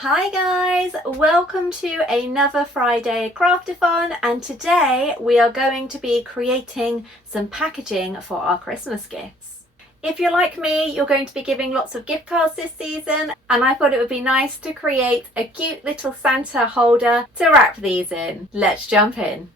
Hi guys, welcome to another Friday Craftathon, and today we are going to be creating some packaging for our Christmas gifts. If you're like me, you're going to be giving lots of gift cards this season, and I thought it would be nice to create a cute little Santa holder to wrap these in. Let's jump in.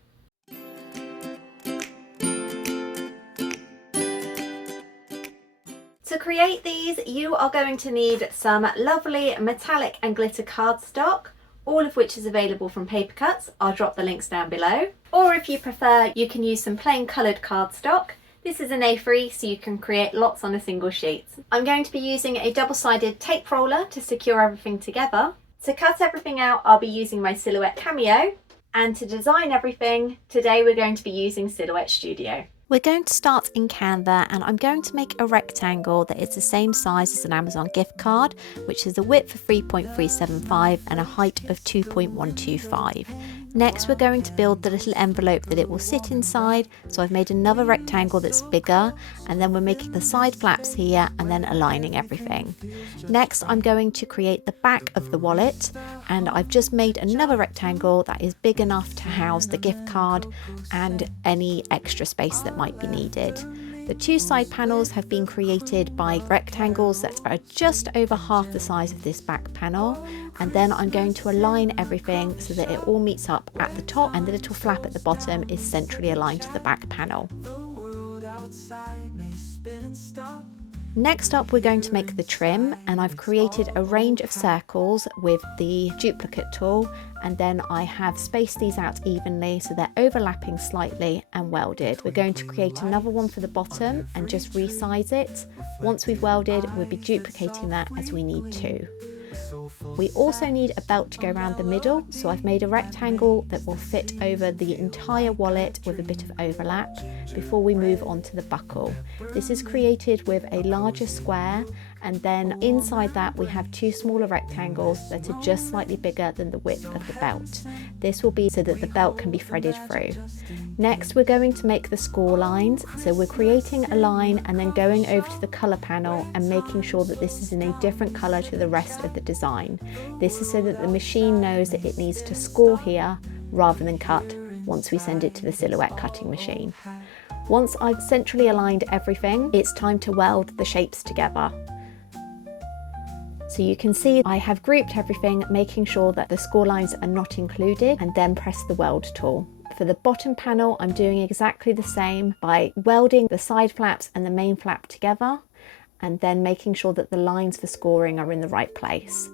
To create these, you are going to need some lovely metallic and glitter cardstock, all of which is available from Paper Cutz. I'll drop the links down below. Or if you prefer, you can use some plain coloured cardstock. This is an A3, so you can create lots on a single sheet. I'm going to be using a double-sided tape roller to secure everything together. To cut everything out, I'll be using my Silhouette Cameo. And to design everything, today we're going to be using Silhouette Studio. We're going to start in Canva, and I'm going to make a rectangle that is the same size as an Amazon gift card, which is a width of 3.375 and a height of 2.125. Next, we're going to build the little envelope that it will sit inside. So I've made another rectangle that's bigger, and then we're making the side flaps here and then aligning everything. Next, I'm going to create the back of the wallet, and I've just made another rectangle that is big enough to house the gift card and any extra space that might be needed. The two side panels have been created by rectangles that are just over half the size of this back panel, and then I'm going to align everything so that it all meets up at the top, and the little flap at the bottom is centrally aligned to the back panel. Next up, we're going to make the trim, and I've created a range of circles with the duplicate tool, and then I have spaced these out evenly so they're overlapping slightly and welded. We're going to create another one for the bottom and just resize it. Once we've welded, we'll be duplicating that as we need to. We also need a belt to go around the middle, so I've made a rectangle that will fit over the entire wallet with a bit of overlap before we move on to the buckle. This is created with a larger square, and then inside that we have two smaller rectangles that are just slightly bigger than the width of the belt. This will be so that the belt can be threaded through. Next, we're going to make the score lines, so we're creating a line and then going over to the colour panel and making sure that this is in a different colour to the rest of the design. This is so that the machine knows that it needs to score here rather than cut once we send it to the Silhouette cutting machine. Once I've centrally aligned everything, it's time to weld the shapes together. So you can see I have grouped everything, making sure that the score lines are not included, and then press the weld tool. For the bottom panel, I'm doing exactly the same by welding the side flaps and the main flap together, and then making sure that the lines for scoring are in the right place.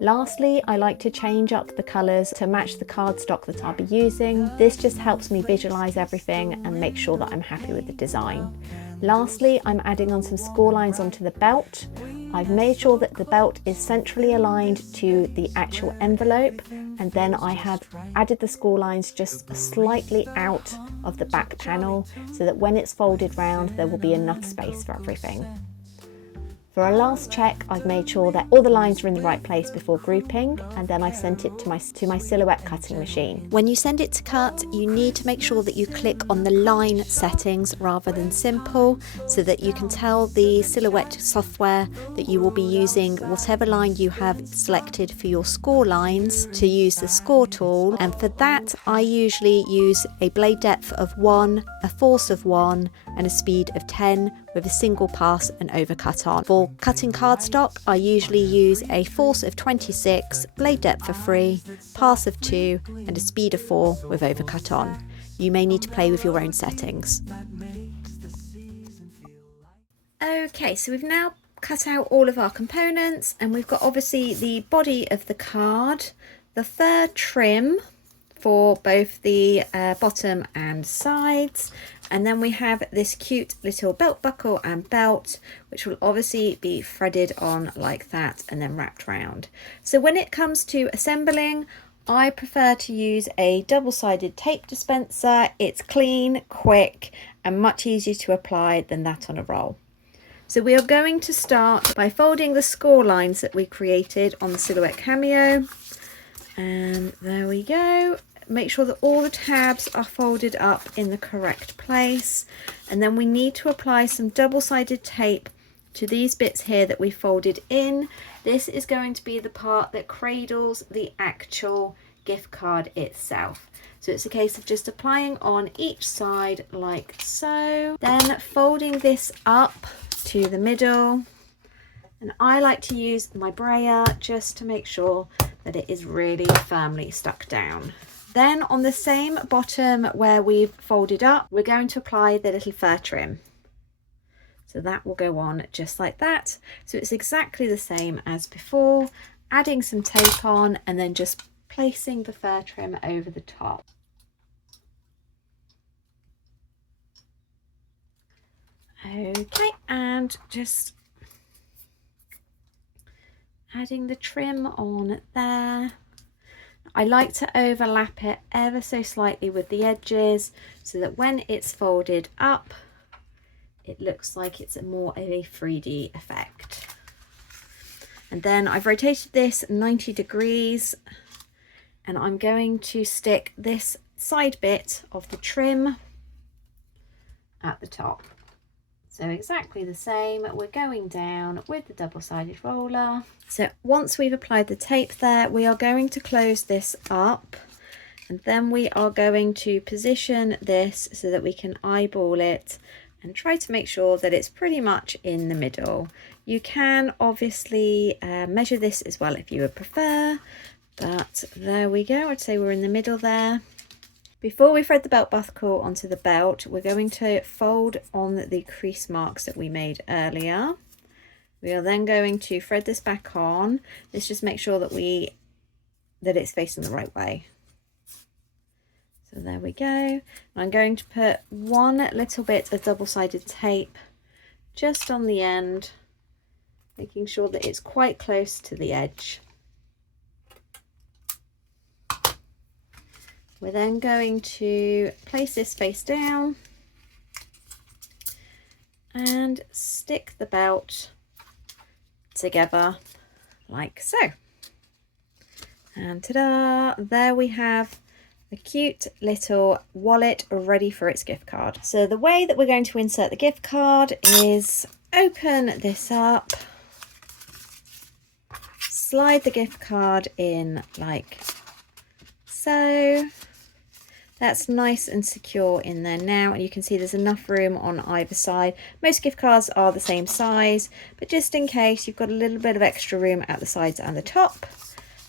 Lastly, I like to change up the colours to match the cardstock that I'll be using. This just helps me visualise everything and make sure that I'm happy with the design. Lastly, I'm adding on some score lines onto the belt. I've made sure that the belt is centrally aligned to the actual envelope, and then I have added the score lines just slightly out of the back panel so that when it's folded round there will be enough space for everything. For our last check, I've made sure that all the lines are in the right place before grouping, and then I've sent it to my Silhouette cutting machine. When you send it to cut, you need to make sure that you click on the line settings rather than simple, so that you can tell the Silhouette software that you will be using whatever line you have selected for your score lines to use the score tool. And for that, I usually use a blade depth of 1, a force of 1, and a speed of 10 with a single pass and overcut on. For cutting cardstock, I usually use a force of 26, blade depth of 3, pass of 2, and a speed of 4 with overcut on. You may need to play with your own settings. Okay, so we've now cut out all of our components, and we've got obviously the body of the card, the fur trim for both the bottom and sides, and then we have this cute little belt buckle and belt, which will obviously be threaded on like that and then wrapped round. So when it comes to assembling, I prefer to use a double-sided tape dispenser. It's clean, quick, and much easier to apply than that on a roll. So we are going to start by folding the score lines that we created on the Silhouette Cameo, and there we go. Make sure that all the tabs are folded up in the correct place, and then we need to apply some double-sided tape to these bits here that we folded in. This is going to be the part that cradles the actual gift card itself. So it's a case of just applying on each side like so, then folding this up to the middle. And I like to use my brayer just to make sure that it is really firmly stuck down. Then on the same bottom where we've folded up, we're going to apply the little fur trim. So that will go on just like that. So it's exactly the same as before, adding some tape on and then just placing the fur trim over the top. Okay, and just adding the trim on there. I like to overlap it ever so slightly with the edges so that when it's folded up, it looks like it's more of a 3D effect. And then I've rotated this 90 degrees and I'm going to stick this side bit of the trim at the top. So exactly the same, we're going down with the double-sided roller. So once we've applied the tape there, we are going to close this up and then we are going to position this so that we can eyeball it and try to make sure that it's pretty much in the middle. You can obviously measure this as well if you would prefer, but there we go. I'd say we're in the middle there. Before we thread the belt buckle onto the belt, we're going to fold on the crease marks that we made earlier. We are then going to thread this back on. Let's just make sure that it's facing the right way. So there we go. I'm going to put one little bit of double-sided tape just on the end, making sure that it's quite close to the edge. We're then going to place this face down and stick the belt together like so. And ta-da! There we have a cute little wallet ready for its gift card. So the way that we're going to insert the gift card is open this up, slide the gift card in like so. That's nice and secure in there now, and you can see there's enough room on either side. Most gift cards are the same size, but just in case, you've got a little bit of extra room at the sides and the top.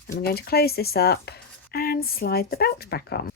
And I'm going to close this up and slide the belt back on.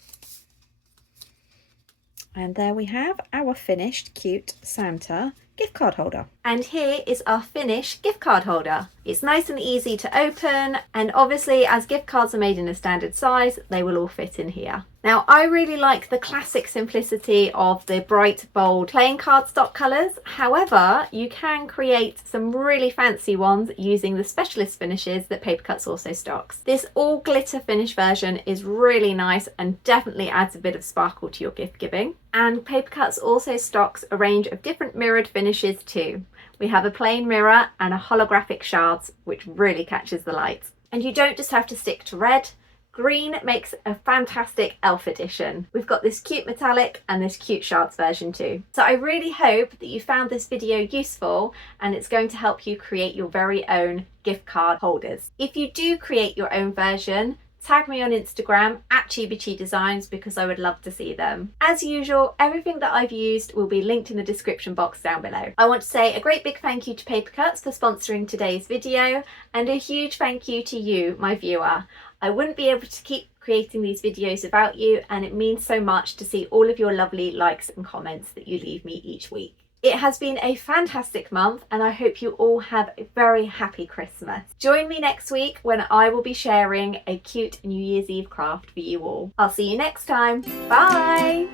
And there we have our finished cute Santa gift card holder. And here is our finished gift card holder. It's nice and easy to open, and obviously as gift cards are made in a standard size, they will all fit in here. Now I really like the classic simplicity of the bright, bold, plain cardstock colours. However, you can create some really fancy ones using the specialist finishes that Paper Cutz also stocks. This all glitter finish version is really nice and definitely adds a bit of sparkle to your gift giving. And Paper Cutz also stocks a range of different mirrored finishes too. We have a plain mirror and a holographic shards, which really catches the light. And you don't just have to stick to red. Green makes a fantastic elf edition. We've got this cute metallic and this cute shards version too. So I really hope that you found this video useful and it's going to help you create your very own gift card holders. If you do create your own version, tag me on Instagram at Chibi Designs because I would love to see them. As usual, everything that I've used will be linked in the description box down below. I want to say a great big thank you to Paper Cutz for sponsoring today's video, and a huge thank you to you, my viewer. I wouldn't be able to keep creating these videos without you, and it means so much to see all of your lovely likes and comments that you leave me each week. It has been a fantastic month, and I hope you all have a very happy Christmas. Join me next week when I will be sharing a cute New Year's Eve craft for you all. I'll see you next time. Bye!